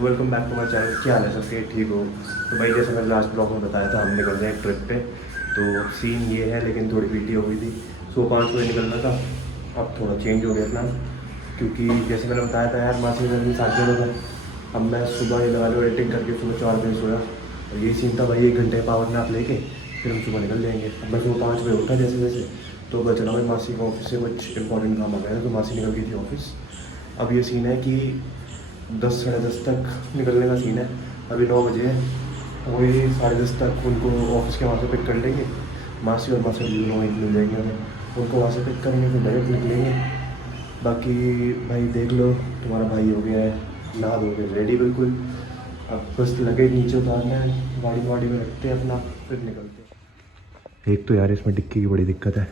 Welcome back to my channel. क्या हाल है सबके? ठीक हो? तो भाई जैसे मैंने लास्ट ब्लॉग में बताया था, हम निकल रहे हैं ट्रिप पे। तो सीन ये है, लेकिन थोड़ी पीटी हो गई थी। सुबह 5 बजे निकलना था, अब थोड़ा चेंज हो गया प्लान। क्योंकि जैसे मैंने बताया था यार, मासी मेरे साथ में था। अब मैं सुबह ही लगा लो एडिटिंग करके सुबह 4 बजे सोया। और ये सीन था भाई, 1 घंटे पावर नैप लेके फिर हम सुबह निकल जाएंगे। अब मैं सुबह 5 बजे उठा जैसे वैसे, तो मैं चला भाई मासी का ऑफिस से कुछ इंपॉर्टेंट काम आ गया था, तो मासी निकल गई थी ऑफिस। अब ये सीन है कि 10 साढ़े 10 तक निकलने का सीन है। अभी 9 बजे है, वही 10:30 तक उनको ऑफिस के वहाँ से पिक कर लेंगे। मासी और मासी दोनों वहीं मिल जाएंगे हमें, उनको वहाँ से पिक करेंगे फिर डायरेक्ट निकलेंगे। बाकी भाई देख लो, तुम्हारा भाई हो गया है नहा धो के रेडी बिल्कुल। अब बस लगेज नीचे उतारना है, गाड़ी में रखते हैं अपना, फिर निकलते हैं। एक तो यार इसमें डिक्की की बड़ी दिक्कत है।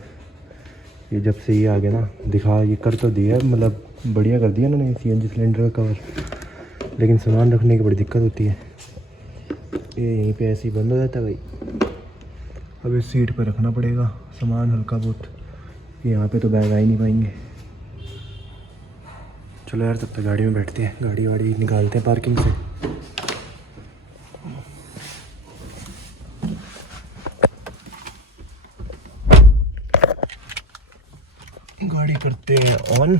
ये जब से ये आ गया ना, दिखा ये कर तो दिया है, मतलब बढ़िया कर दिया उन्होंने सीएनजी सिलेंडर का कवर, लेकिन सामान रखने की बड़ी दिक्कत होती है। ये यहीं पे ऐसे ही बंद हो जाता है भाई। अब इस सीट पे रखना पड़ेगा सामान हल्का बहुत, यहाँ पे तो बैग आ ही नहीं पाएंगे। चलो यार, तब तक गाड़ी में बैठते हैं, गाड़ी वाड़ी निकालते हैं पार्किंग से। गाड़ी करते हैं ऑन।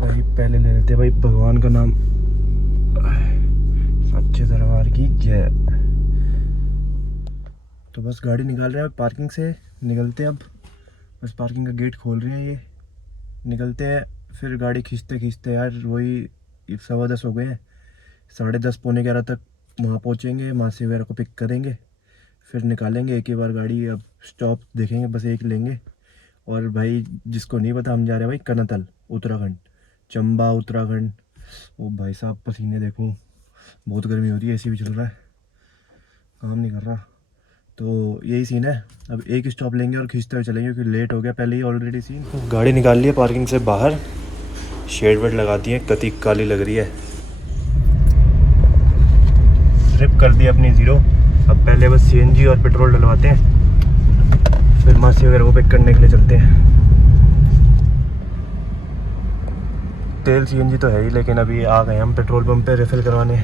भाई पहले ले लेते हैं भाई भगवान का नाम, सच्चे दरबार की जय। तो बस गाड़ी निकाल रहे हैं पार्किंग से, निकलते हैं अब। बस पार्किंग का गेट खोल रहे हैं, ये निकलते हैं। फिर गाड़ी खींचते खींचते यार वही 10:15 हो गए हैं। 10:30 पौने 11 तक वहाँ पहुँचेंगे, मासी वगैरह को पिक करेंगे, फिर निकालेंगे एक ही बार गाड़ी। अब स्टॉप देखेंगे, बस एक लेंगे। और भाई जिसको नहीं पता, हम जा रहे हैं भाई कनतल उत्तराखंड, चंबा उत्तराखंड। ओ भाई साहब पसीने देखो, बहुत गर्मी हो रही है, एसी भी चल रहा है, काम नहीं कर रहा। तो यही सीन है, अब एक स्टॉप लेंगे और खींचते हुए चलेंगे क्योंकि लेट हो गया पहले ही ऑलरेडी सीन। तो गाड़ी निकाल ली है पार्किंग से बाहर, शेड वेड लगा दी है, कती काली लग रही है। ट्रिप कर दी अपनी ज़ीरो। अब पहले बस सीएनजी और पेट्रोल डलवाते हैं, फिर मासी वगैरह को पिक करने के लिए चलते हैं। तेल सीएनजी तो है ही, लेकिन अभी आ गए हम पेट्रोल पंप पे रिफ़िल करवाने।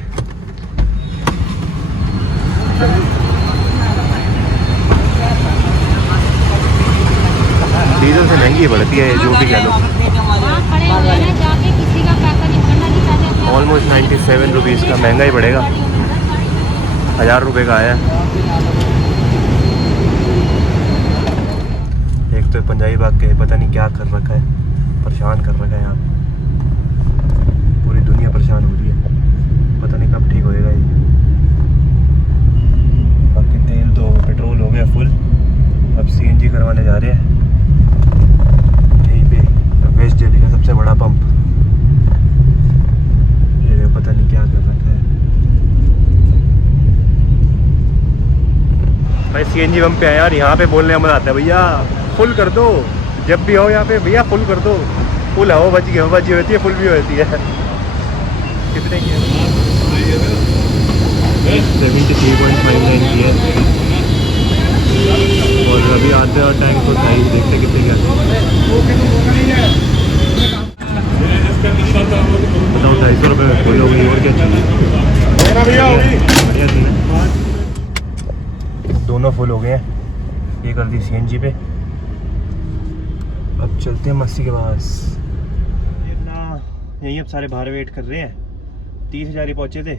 डीजल से महंगी पड़ती है जो भी कह लो। ऑलमोस्ट 97 रुपीज़ का महंगा ही पड़ेगा, 1000 रुपये का आया। एक तो पंजाबी बाग के पता नहीं क्या कर रखा है, परेशान कर रखा है यहाँ, पूरी दुनिया परेशान हो रही है, पता नहीं कब ठीक होएगा ये। बाकी तेल तो पेट्रोल हो गया फुल, अब सीएनजी करवाने जा रहे हैं यहीं पे वेस्ट दिल्ली का सबसे बड़ा पंप। ये पता नहीं क्या कर रखा है भाई। सीएनजी पंप पे आया यार, यहाँ पे बोलने में मजा आता है, भैया फुल कर दो, जब भी हो यहाँ पे भैया फुल कर दो। फुल है वो बची होती है, फुल भी होती है। कितने की है? 73.59 की है। और अभी आते और टैंक तो साइज देखते कितने क्या बताओ। 250 रुपये में फुल हो गई, और क्या चाहिए। बढ़िया थी, दोनों फुल हो गए हैं, ये कर दी सीएनजी पे। अब चलते हैं मस्सी के पास। यहीं अब सारे बाहर वेट कर रहे हैं, 30,000 ही पहुँचे थे,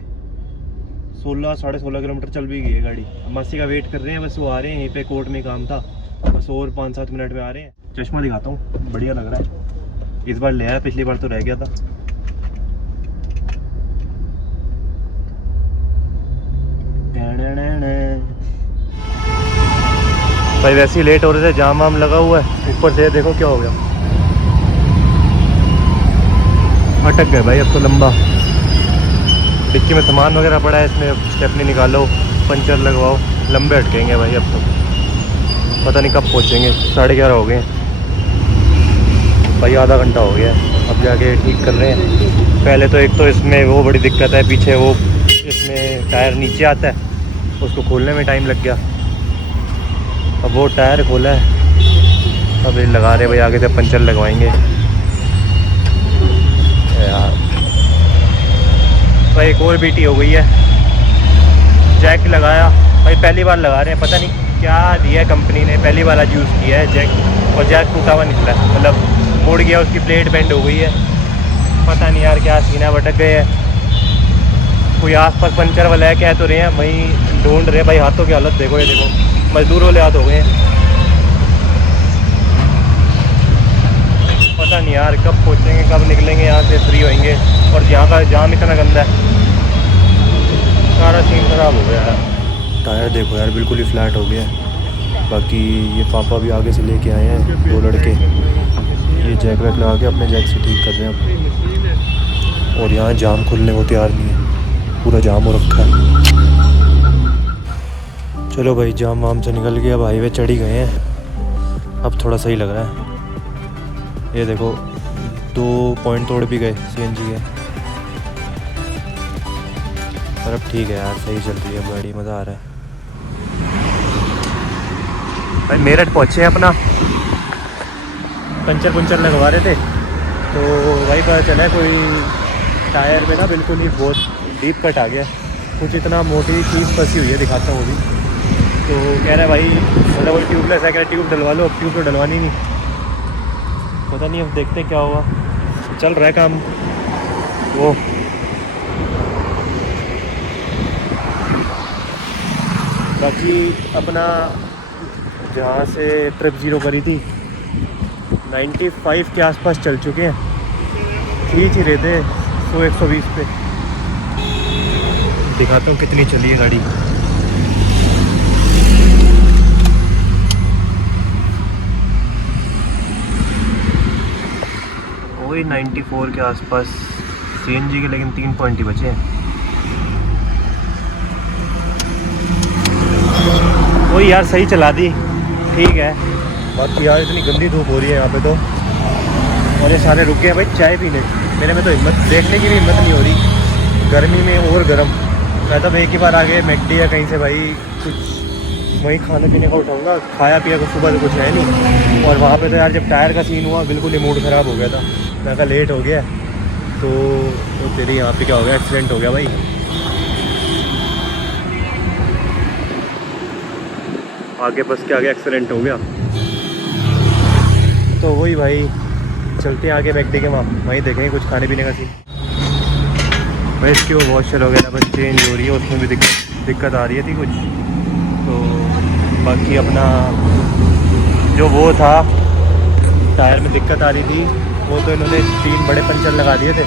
16 साढ़े 16 किलोमीटर चल भी गई है गाड़ी। अब मस्सी का वेट कर रहे हैं, बस वो आ रहे हैं, यहीं पे कोर्ट में काम था, बस और 5-7 मिनट में आ रहे हैं। चश्मा दिखाता हूँ, बढ़िया लग रहा है, इस बार ले आया, पिछली बार तो रह गया था। भाई वैसे ही लेट हो रहे थे, जाम वाम लगा हुआ है, ऊपर से देखो क्या हो गया, अटक गए भाई। अब तो लंबा डिक्की में सामान वगैरह पड़ा है, इसमें स्टेपनी निकालो, पंचर लगवाओ, लंबे अटकेंगे भाई। अब तो पता नहीं कब पहुँचेंगे, 11:30 हो गए भाई, आधा घंटा हो गया है। अब जाके ठीक कर रहे हैं। पहले तो एक तो इसमें वो बड़ी दिक्कत है, पीछे वो इसमें टायर नीचे आता है, उसको खोलने में टाइम लग गया। अब वो टायर खोला है, अब ये लगा रहे भाई, आगे से पंचर लगवाएंगे यार। भाई एक और बीटी हो गई है। जैक लगाया भाई, पहली बार लगा रहे हैं, पता नहीं क्या दिया है कंपनी ने, पहली बार आज यूज़ किया है जैक, और जैक टूटा हुआ निकला है, मतलब मुड़ गया, उसकी प्लेट बेंड हो गई है। पता नहीं यार क्या सीना, भटक गए हैं। कोई आसपास पंचर वाला है, कह तो रहे हैं, वहीं ढूंढ रहे हैं भाई। हाथों की हालत देखो, ये देखो मजदूर वाले हाथ हो गए हैं। पता नहीं यार कब पहुँचेंगे, कब निकलेंगे यहाँ से, फ्री होएंगे। और यहाँ का जाम इतना गंदा है, सारा सीन ख़राब हो गया यार। टायर देखो यार बिल्कुल ही फ्लैट हो गया है। बाकी ये पापा भी आगे से लेके आए हैं 2 लड़के, ये जैक वैक लगा के अपने जैक से ठीक कर रहे हैं। और यहाँ जाम खुलने को तैयार नहीं है, पूरा जाम हो रखा है। चलो भाई जाम वाम से निकल के अब हाईवे चढ़ ही गए हैं, अब थोड़ा सही लग रहा है। ये देखो 2 पॉइंट तोड़ भी गए CNG के, और अब ठीक है यार, सही चल रही है गाड़ी, मज़ा आ रहा है। भाई मेरठ पहुँचे हैं अपना, पंचर लगवा रहे थे, तो वही पता चला कोई टायर में ना बिल्कुल ही बहुत डीप कट आ गया, कुछ इतना मोटी चीज़ फंसी हुई है, दिखाता हूँ अभी। तो कह रहा है भाई, मतलब वो ट्यूबलेस है, कह रहा ट्यूब डलवा लो। अब ट्यूब तो डलवानी नहीं, पता नहीं, अब देखते क्या होगा। चल रहा है काम वो। बाकी अपना जहाँ से ट्रिप 0 करी थी 95 के आसपास चल चुके हैं, खींच ही रहे थे 100-120 पे। दिखाता हूँ कितनी चली है गाड़ी। वही 94 के आसपास CNG के, लेकिन 3 पॉइंट ही बचे हैं। वही यार सही चला दी, ठीक है। बाकी यार इतनी गंदी धूप हो रही है यहाँ पे तो, और ये सारे रुके हैं भाई चाय पीने। मेरे में तो हिम्मत, देखने की भी हिम्मत नहीं हो रही, गर्मी में और गर्म। मैं तो एक ही बार आ गए मैकडी या कहीं से भाई, कुछ वहीं खाने पीने का उठाऊंगा। खाया पिया को सुबह से कुछ है नहीं। और वहाँ पे तो यार जब टायर का सीन हुआ बिल्कुल ही मूड ख़राब हो गया था। मैं कहा लेट हो गया, तो तेरी यहाँ पे क्या हो गया, एक्सीडेंट हो गया भाई। आगे बस के आगे एक्सीडेंट हो गया। तो वही भाई, चलते हैं आगे मैकडी के, वहीं देखेंगे कुछ खाने पीने का सीन। भाई इसकी वो वॉशर वगैरह बस चेंज हो रही है, उसमें भी दिक्कत आ रही थी कुछ। तो बाकी अपना जो वो था, टायर में दिक्कत आ रही थी, वो तो इन्होंने 3 बड़े पंचर लगा दिए थे,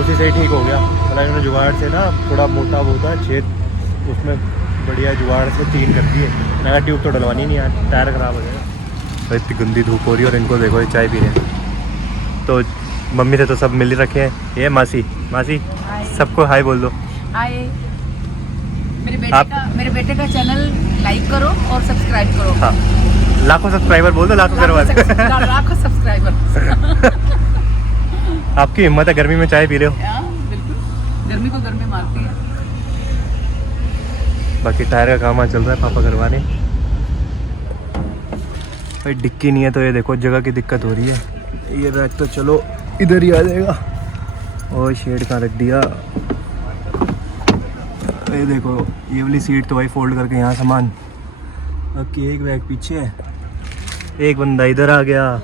उसी से ही ठीक हो गया। मतलब इन्होंने जुगाड़ से ना, थोड़ा मोटा वो था छेद, उसमें बढ़िया जुगाड़ से 3 कर दिए। नया ट्यूब तो डलवानी नहीं यार, टायर ख़राब हो जाएगा। भाई इतनी गंदी धूप हो रही है, और इनको देखो ये चाय पी रहे हैं। तो मम्मी से तो सब मिल ही रखे हैं। ये मासी सबको हाय बोल दो। हाय, मेरे बेटे का चैनल लाइक करो और सब्सक्राइब करो। हाँ, लाखों सब्सक्राइबर बोल दो, लाखों करवा दो। लाखों सब्सक्राइबर। आपकी हिम्मत है, गर्मी में चाय पी रहे हो। बिल्कुल, गर्मी को गर्मी मारती है। बाकी टायर का काम चल रहा है पापा करवाने। भाई डिक्की नहीं है, तो ये देखो जगह की दिक्कत हो रही है। ये बैग तो चलो इधर ही आ जाएगा। और शेड कहाँ रख दिया, ये देखो ये वाली सीट तो भाई फोल्ड करके यहाँ सामान। बाकी एक बैग पीछे है, एक बंदा इधर आ गया,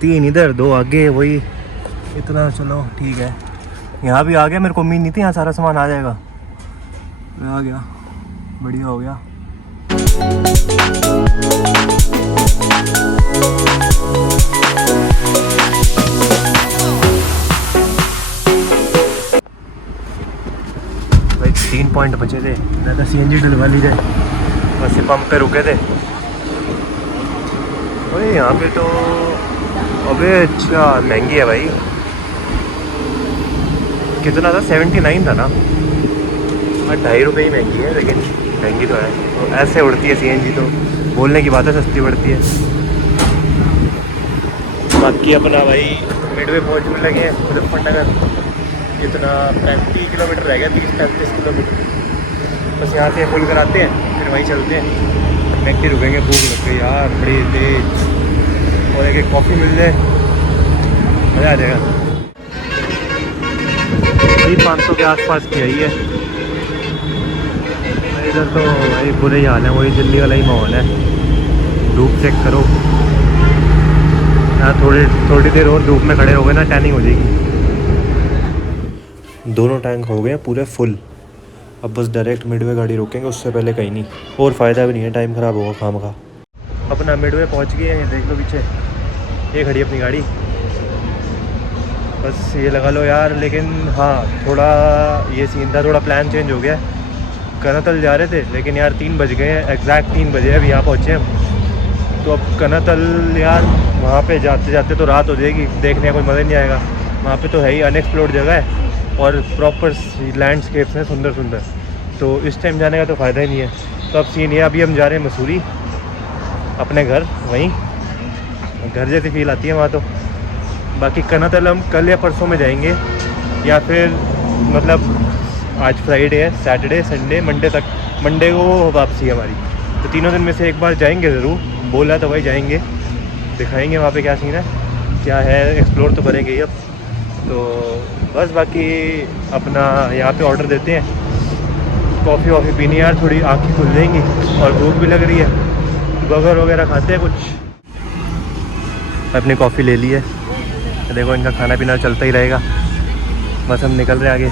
3 इधर, 2 आगे, वही इतना। चलो ठीक है, यहाँ भी आ गया, मेरे को उम्मीद नहीं थी यहाँ सारा सामान आ जाएगा। आ गया, बढ़िया हो गया। भाई 3 पॉइंट बचे थे, मैं तो CNG डलवा ली जाए, बस ये पंप पे रुके थे। अरे यहाँ पे तो अबे अच्छा महंगी है भाई। कितना था, 79 था ना। 2.5 रुपये ही महंगी है, लेकिन महंगी तो है। तो ऐसे उड़ती है CNG, तो बोलने की बात है, सस्ती पड़ती है। बाकी अपना भाई मिडवे पहुँचने लगे हैं, मुजफ्फरनगर। कितना 35 किलोमीटर रह गया, 30-35 किलोमीटर। बस यहाँ से फुल कराते हैं, फिर वहीं चलते हैं। मैकडी रुकेंगे, भूख लग गई यार बड़ी तेज, और एक कॉफ़ी मिल जाए, मज़ा आ जाएगा। वही 500 के आसपास की आई है। इधर तो वही बुरे ही हाल है, वही दिल्ली वाला ही माहौल है। धूप चेक करो यहाँ, थोड़ी देर और धूप में खड़े हो गए ना टैनिंग हो जाएगी। दोनों टैंक हो गए पूरे फुल। अब बस डायरेक्ट मिडवे गाड़ी रोकेंगे, उससे पहले कहीं नहीं। और फ़ायदा भी नहीं है, टाइम ख़राब होगा खाम का। अपना मिडवे पहुंच गए हैं, देख लो पीछे ये खड़ी अपनी गाड़ी। बस ये लगा लो यार। लेकिन हाँ, थोड़ा ये सीन था, थोड़ा प्लान चेंज हो गया। कनातल जा रहे थे लेकिन यार 3 बज गए हैं, एग्जैक्ट 3 बजे अभी यहाँ पहुँचे हम। तो अब कनातल यार वहाँ पे जाते जाते तो रात हो जाएगी, देखने का कोई मज़ा नहीं आएगा। वहाँ पे तो है ही अनएक्सप्लोर्ड जगह है और प्रॉपर लैंडस्केप्स हैं सुंदर सुंदर। तो इस टाइम जाने का तो फ़ायदा ही नहीं है। तो अब सीन ये, अभी हम जा रहे हैं मसूरी, अपने घर। वहीं घर जैसी फील आती है वहाँ तो। बाकी कनातल हम कल या परसों में जाएंगे, या फिर मतलब आज फ्राइडे है, सैटरडे संडे मंडे तक, मंडे को वापसी है हमारी। तो तीनों दिन में से एक बार जाएंगे ज़रूर, बोला तो वही जाएंगे, दिखाएंगे वहाँ पे क्या सीन है क्या है, एक्सप्लोर तो करेंगे ही अब। तो बस बाकी अपना यहाँ पे ऑर्डर देते हैं, कॉफ़ी वॉफ़ी पीनी यार, थोड़ी आँखें खुल जाएंगी और भूख भी लग रही है। बर्गर वगैरह खाते हैं कुछ। अपनी कॉफ़ी ले ली है, देखो इनका खाना पीना चलता ही रहेगा। बस हम निकल रहे हैं आगे।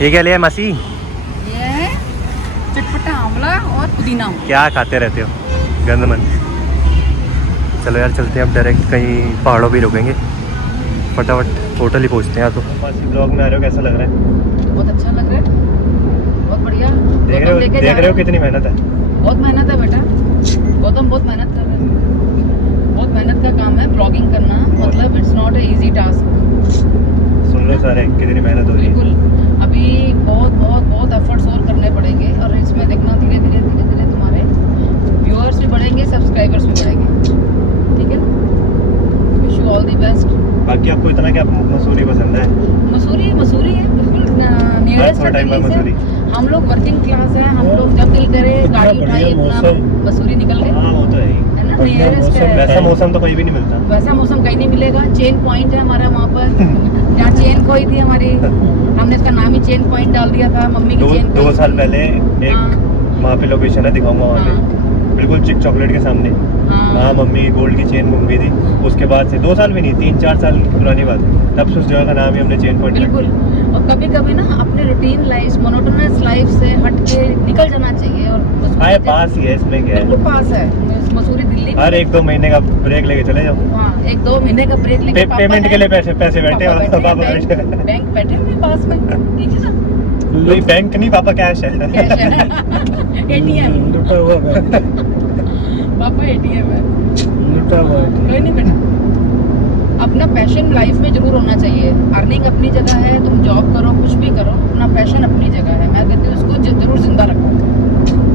ये क्या लिया है मासी? ये है चटपटा आंवला और पुदीना। क्या खाते रहते हो गंदमंद। चलो यार चलते हैं अब, डायरेक्ट कहीं पहाड़ों भी रुकेंगे, फटाफट होटल ही पहुँचते हैं। तो मासी ब्लॉग में आ रहे हो, कैसा लग रहा है? बहुत अच्छा लग रहा है, बहुत बढ़िया। देख रहे हो कितनी मेहनत है। बहुत मेहनत है बेटा, गौतम बहुत मेहनत कर रहा है। बहुत मेहनत का काम है ब्लॉगिंग करना, मतलब it's not a easy task. सुन लो सारे कितनी मेहनत हो रही है। बिल्कुल, अभी बहुत बहुत बहुत एफर्ट्स और करने पड़ेंगे और इसमें देखना धीरे धीरे धीरे धीरे तुम्हारे व्यूअर्स भी बढ़ेंगे, सब्सक्राइबर्स भी बढ़ेंगे। ठीक है, wish you all the best. बाकी आपको इतना क्या मसूरी पसंद है? मसूरी मसूरी है बिल्कुल नियरेस्ट है दिल्ली से। हम लोग वर्किंग क्लास है, हम लोग जब दिल करे गाड़ी उठाई अपना मसूरी निकल गए। हाँ वो तो है ही, है ना, नियरेस्ट है। वैसा मौसम तो कहीं भी नहीं मिलता। वैसा मौसम कहीं नहीं मिलेगा। चेन पॉइंट है हमारा वहाँ पर, जहाँ चेन खोई थी हमारी, हमने इसका नाम ही चेन पॉइंट डाल दिया था। मम्मी की चेन 2 साल पहले एक वहाँ पे लोकेशन है, दिखाऊंगा वहाँ पे, बिल्कुल चिक चॉकलेट के सामने। वहाँ मम्मी गोल्ड की चेन घूम गई थी। उसके बाद से 2 साल भी नहीं, 3-4 साल पुरानी बात है, तब से उस जगह का नाम ही हमने चेन पॉइंट रख बिल्कुल। दिया। और कभी कभी ना अपने रूटीन लाइफ, मोनोटोनस लाइफ से हट के निकल जाना चाहिए। और हाँ पास ही है, इसमें क्या है, बिल्कुल पास है मसूरी दिल्ली। हर 1-2 महीने का ब्रेक लेके चले जाओ। हाँ, 1-2 महीने का ब्रेक लेके पेमेंट के लिए पैसे बैठे बैंक बैठे हुए पास में, ठीक है ना। नहीं बैंक नहीं, पापा कैश है। कैश है, एटीएम लुटा हुआ है। पापा एटीएम है। लुटा हुआ है। कोई नहीं बेटा, अपना पैशन लाइफ में जरूर होना चाहिए। अर्निंग अपनी जगह है, तुम जॉब करो कुछ भी करो, अपना पैशन अपनी जगह है। मैं कहती हूँ उसको जरूर जिंदा रखो,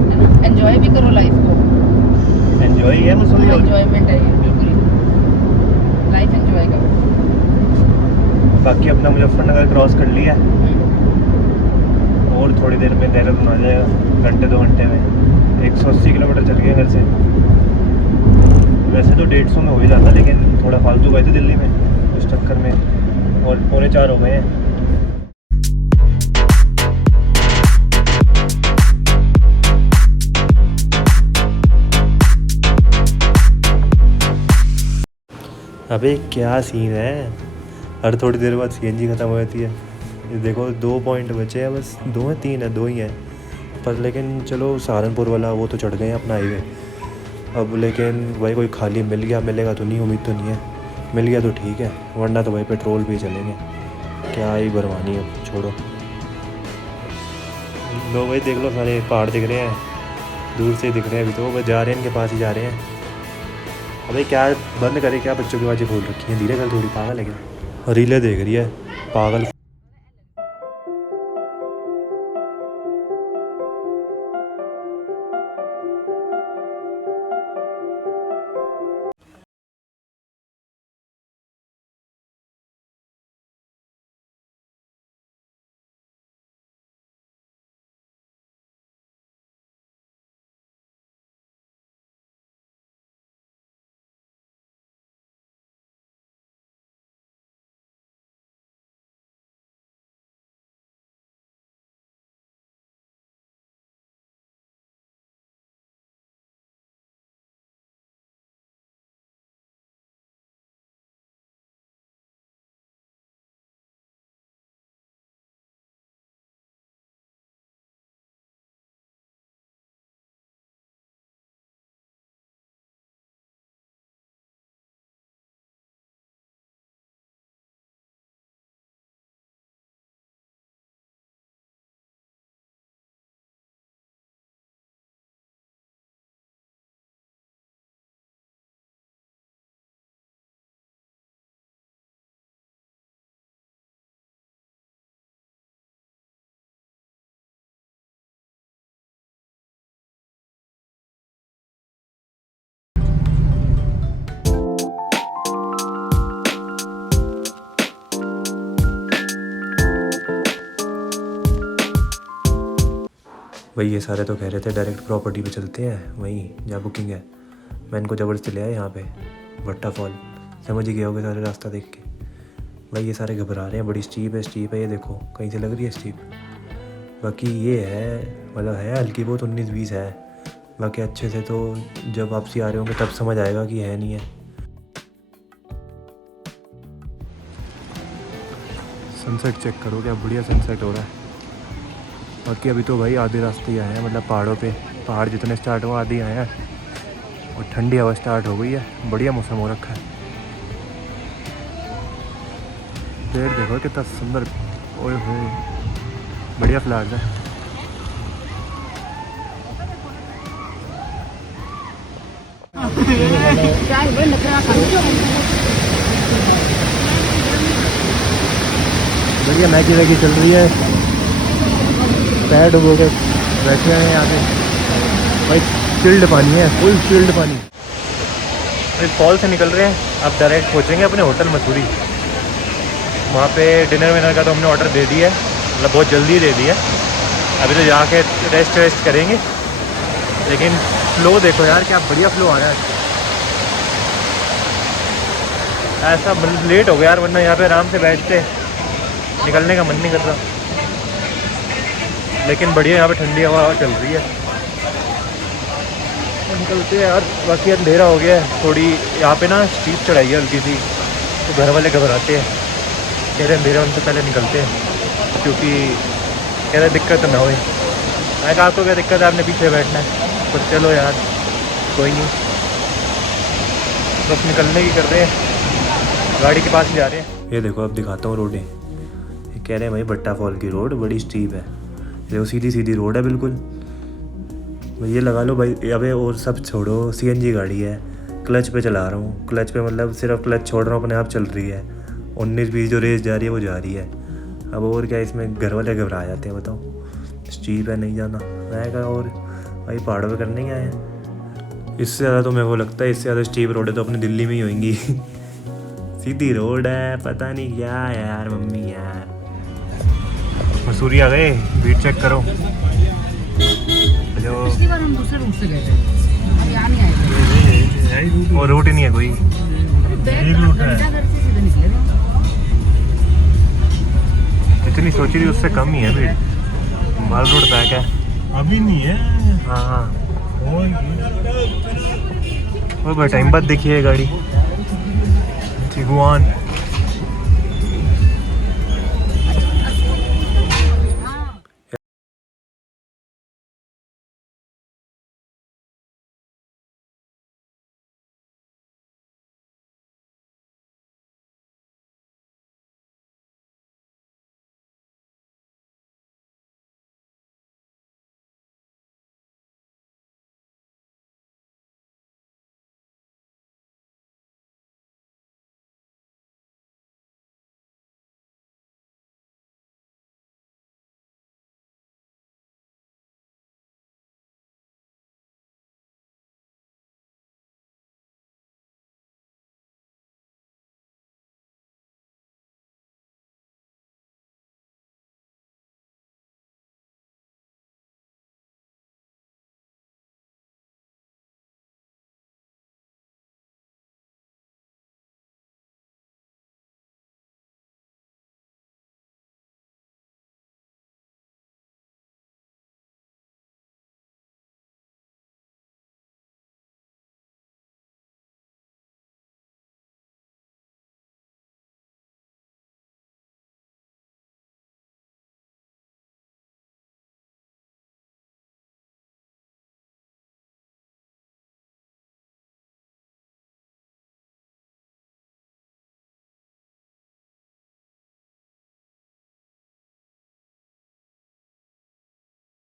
है ना। एंजॉय भी करो लाइफ को, एंजॉय है मसूरी, एंजॉयमेंट है ये, बिल्कुल लाइफ एंजॉय करो। बाकी अपना मुजफ्फरनगर क्रॉस कर लिया है और थोड़ी देर में देहरादून आ जाएगा, घंटे 2 घंटे में। 180 किलोमीटर चल गए घर से। वैसे तो 150 में हो ही जाता, लेकिन थोड़ा फालतू गए थे दिल्ली में उस चक्कर में, और 3:45 हो गए हैं। अबे क्या सीन है, हर थोड़ी देर बाद सीएनजी ख़त्म हो जाती है। ये देखो 2 पॉइंट बचे हैं, बस 2 हैं 3 है, 2 ही हैं पर। लेकिन चलो सहारनपुर वाला वो तो चढ़ गए हैं अपना हाईवे अब। लेकिन भाई कोई खाली मिल गया, मिलेगा तो नहीं, उम्मीद तो नहीं है। मिल गया तो ठीक है, वरना तो भाई पेट्रोल पे चलेंगे, क्या ही भरवानी है, छोड़ो। लो भाई देख लो, सारे पहाड़ दिख रहे हैं, दूर से दिख रहे हैं। अभी तो बस जा रहे हैं, इनके पास ही जा रहे हैं। अबे क्या बंद करे, क्या बच्चों की बातें भूल रखी हैं, धीरे कर, थोड़ी पागल है क्या? रीलें देख रही है पागल। भाई ये सारे तो कह रहे थे डायरेक्ट प्रॉपर्टी पे चलते हैं, वहीं जहाँ बुकिंग है। मैं इनको ज़बरदस्ती ले आया यहाँ पे भट्टा फॉल, समझ ही गए होगे सारे रास्ता देख के। भाई ये सारे घबरा रहे हैं, बड़ी स्टीप है ये देखो, कहीं से लग रही है स्टीप। बाकी ये है मतलब है हल्की बहुत 19-20 है, बाकी अच्छे से तो जब वापसी आ रहे होंगे तब समझ आएगा कि है नहीं है। सनसेट चेक करो, क्या बढ़िया सनसेट हो रहा है। बाकी अभी तो भाई आधे रास्ते ही आए हैं, मतलब पहाड़ों पे, पहाड़ जितने स्टार्ट हुआ आधे आए हैं और ठंडी हवा स्टार्ट हो गई है, बढ़िया मौसम हो रखा है। पेड़ देखो कितना सुंदर, ओए होए बढ़िया फ्लावर्स है। बढ़िया मैगी चल रही है, पैर डुबो के बैठे हैं यहाँ पे। भाई चिल्ड पानी है, फुल चिल्ड पानी। इस फॉल से निकल रहे हैं, अब डायरेक्ट पहुँचेंगे अपने होटल मसूरी। वहाँ पे डिनर विनर का तो हमने ऑर्डर दे दिया है, मतलब बहुत जल्दी दे दिया है। अभी तो जाके रेस्ट करेंगे। लेकिन फ्लो देखो यार, क्या बढ़िया फ्लो आ रहा है। ऐसा लेट हो गया यार, वरना यहाँ पे आराम से बैठते, निकलने का मन नहीं कर रहा। लेकिन बढ़िया यहाँ पे ठंडी हवा चल रही है, निकलते हैं यार। बाकी अंधेरा हो गया है थोड़ी, यहाँ पे ना स्टीप चढ़ाई है हल्की सी, तो घर वाले घबराते हैं, कह रहे अंधेरा उनसे पहले निकलते हैं, क्योंकि कह रहे दिक्कत ना हो। मैं कहा आपको क्या दिक्कत है, आपने पीछे बैठना है, तो चलो यार कोई नहीं, बस निकलने की कर रहे हैं, गाड़ी के पास जा रहे हैं। ये देखो अब दिखाता हूँ रोडें, ये कह रहे हैं भाई भट्टा फॉल की रोड बड़ी स्टीप है, देखो सीधी रोड है बिल्कुल। ये लगा लो भाई। अबे और सब छोड़ो, CNG गाड़ी है, क्लच पे चला रहा हूँ, क्लच पे मतलब सिर्फ क्लच छोड़ रहा हूँ, अपने आप चल रही है। 19-20 जो रेस जा रही है वो जा रही है। अब और क्या इसमें घर वाले घबरा जाते हैं, बताओ स्टीप है नहीं जाना। मैं कहा और भाई पहाड़ों पे करने ही आए हैं। इससे ज़्यादा तो मेरे को लगता है, इससे ज़्यादा स्टीप रोड है तो अपनी दिल्ली में ही होंगी। सीधी रोड है, पता नहीं क्या यार मम्मी यार। मसूरी आ गए, भीड़ चेक करो। पिछली बार हम दूसरे रूट से गए थे, हम यहाँ नहीं आए थे। और रूट ही नहीं है कोई, एक रूट है। जितनी सोची थी उससे कम ही है भीड़, माल रोड पैक है। अभी नहीं है। हाँ वो भाई टाइम बाद देखिए गाड़ी टिगुआन।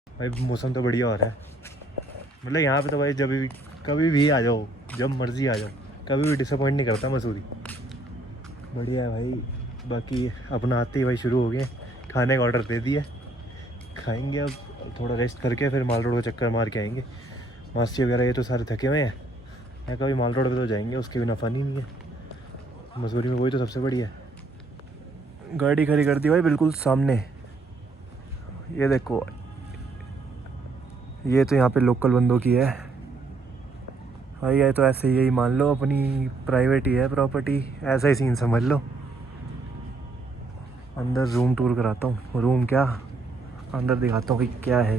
भाई मौसम तो बढ़िया हो रहा है, मतलब यहाँ पे तो भाई जब भी कभी भी आ जाओ, जब मर्जी आ जाओ, कभी भी डिसअपॉइंट नहीं करता मसूरी। बढ़िया है भाई। बाकी अपना आते ही भाई शुरू हो गए, खाने का ऑर्डर दे दिया, खाएंगे अब थोड़ा रेस्ट करके, फिर माल रोड को चक्कर मार के आएंगे। मासी वगैरह ये तो सारे थके हुए हैं, मैं कभी माल रोड पे तो जाएंगे, उसके बिना फन ही नहीं है। मसूरी में वही तो सबसे बढ़िया है। गाड़ी खड़ी कर दी भाई बिल्कुल सामने, ये देखो ये तो यहाँ पे लोकल बंदों की है भाई, ये तो ऐसे यही मान लो अपनी प्राइवेट ही है प्रॉपर्टी, ऐसा ही सीन समझ लो। अंदर रूम टूर कराता हूँ, रूम क्या अंदर दिखाता हूँ कि क्या है।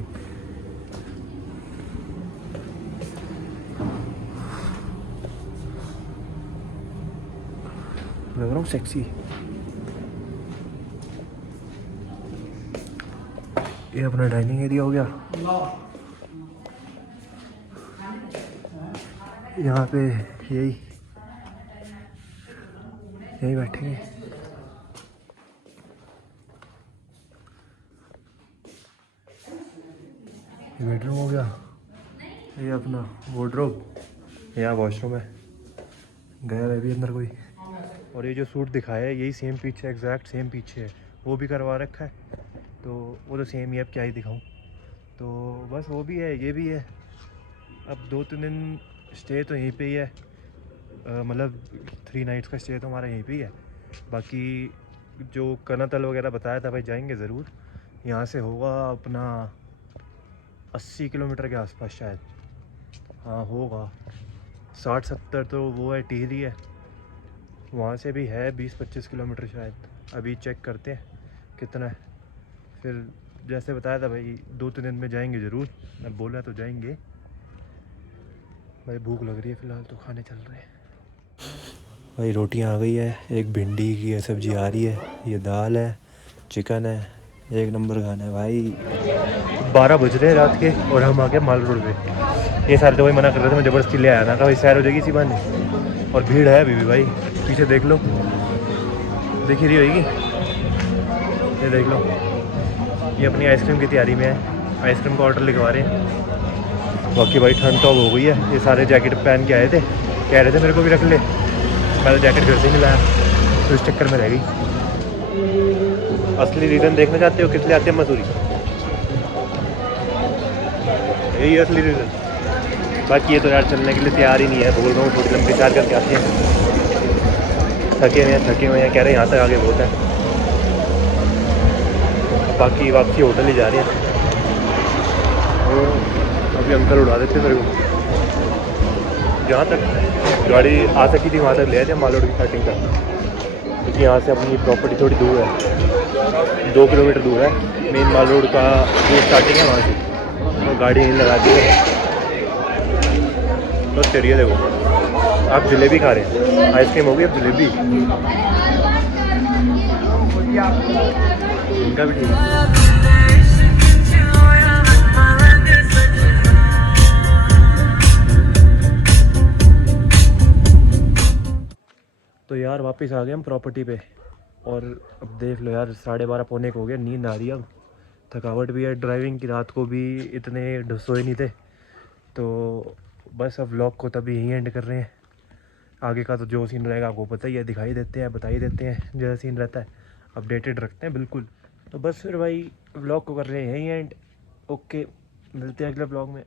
लग रहा हूँ सेक्सी। ये अपना डाइनिंग एरिया हो गया। यहाँ पे यही बैठेंगे। ये बेडरूम हो गया, ये अपना वार्डरोब, यहाँ वॉशरूम है, गया है भी अंदर कोई। और ये जो सूट दिखाया है यही सेम पीछे, एग्जैक्ट सेम पीछे है, वो भी करवा रखा है। तो वो तो सेम ही है, अब क्या ही दिखाऊं। तो बस वो भी है, ये भी है। अब 2-3 दिन स्टे तो यहीं पे ही है, मतलब 3 नाइट्स का स्टे तो हमारा यहीं पे ही है। बाकी जो कनातल वगैरह बताया था भाई, जाएंगे ज़रूर। यहाँ से होगा अपना 80 किलोमीटर के आसपास शायद, हाँ होगा 60-70 तो वो है, टिहरी है। वहाँ से भी है 20-25 किलोमीटर शायद, अभी चेक करते हैं कितना है। फिर जैसे बताया था भाई 2-3 दिन में जाएंगे ज़रूर, मैं बोला तो जाएंगे। भाई भूख लग रही है फ़िलहाल तो, खाने चल रहे हैं भाई। रोटियां आ गई है, एक भिंडी की सब्ज़ी आ रही है, ये दाल है, चिकन है, एक नंबर खाना है भाई। 12 बज रहे हैं रात के और हम आ गए माल रोड पे। ये सारे तो भाई मना कर रहे थे, मैं ज़बरदस्ती ले आया था, भाई सैर हो जाएगी इसी बहाने। और भीड़ है अभी भी भाई, पीछे देख लो, दिख ही रही होगी, ये देख लो। ये अपनी आइसक्रीम की तैयारी में है, आइसक्रीम का ऑर्डर लिखवा रहे हैं। बाकी भाई ठंड तो अब हो गई है, ये सारे जैकेट पहन के आए थे, कह रहे थे मेरे को भी रख ले, मैं तो जैकेट घर से नहीं लाया, तो इस चक्कर में रह गई। असली रीज़न देखना चाहते हो किस लिए आते हैं मसूरी, यही असली रीज़न। बाकी ये तो यार चलने के लिए तैयार ही नहीं है, बोल रहा हूँ थोड़ी लंबी चार करके आते हैं, थके हुए हैं, कह रहे हैं यहाँ तक आगे बहुत है। बाकी वापसी होटल ही जा रहे हैं, अभी अंकल उड़ा देते मेरे को। जहाँ तक गाड़ी आ सकी थी वहाँ तक ले आए थे, माल रोड की स्टार्टिंग तक, क्योंकि यहाँ से अपनी प्रॉपर्टी थोड़ी दूर है, 2 किलोमीटर दूर है मेन माल रोड का जो स्टार्टिंग है वहाँ से, तो गाड़ी यहीं लगा दी है। तो चलिए देखो, आप जलेबी खा रहे हैं, आइसक्रीम होगी अब जलेबी, इनका भी ठीक है। तो यार वापस आ गए हम प्रॉपर्टी पे, और अब देख लो यार 12:30 पौने को हो गया, नींद आ रही है अब, थकावट भी है, ड्राइविंग की रात को भी इतने सोए नहीं थे। तो बस अब व्लॉग को तभी यहीं एंड कर रहे हैं, आगे का तो जो सीन रहेगा आपको पता ही है, दिखाई देते हैं, बता ही देते हैं, जैसा सीन रहता है अपडेटेड रखते हैं बिल्कुल। तो बस फिर भाई व्लॉग को कर रहे हैं यहीं एंड। ओके, मिलते हैं अगले व्लॉग में।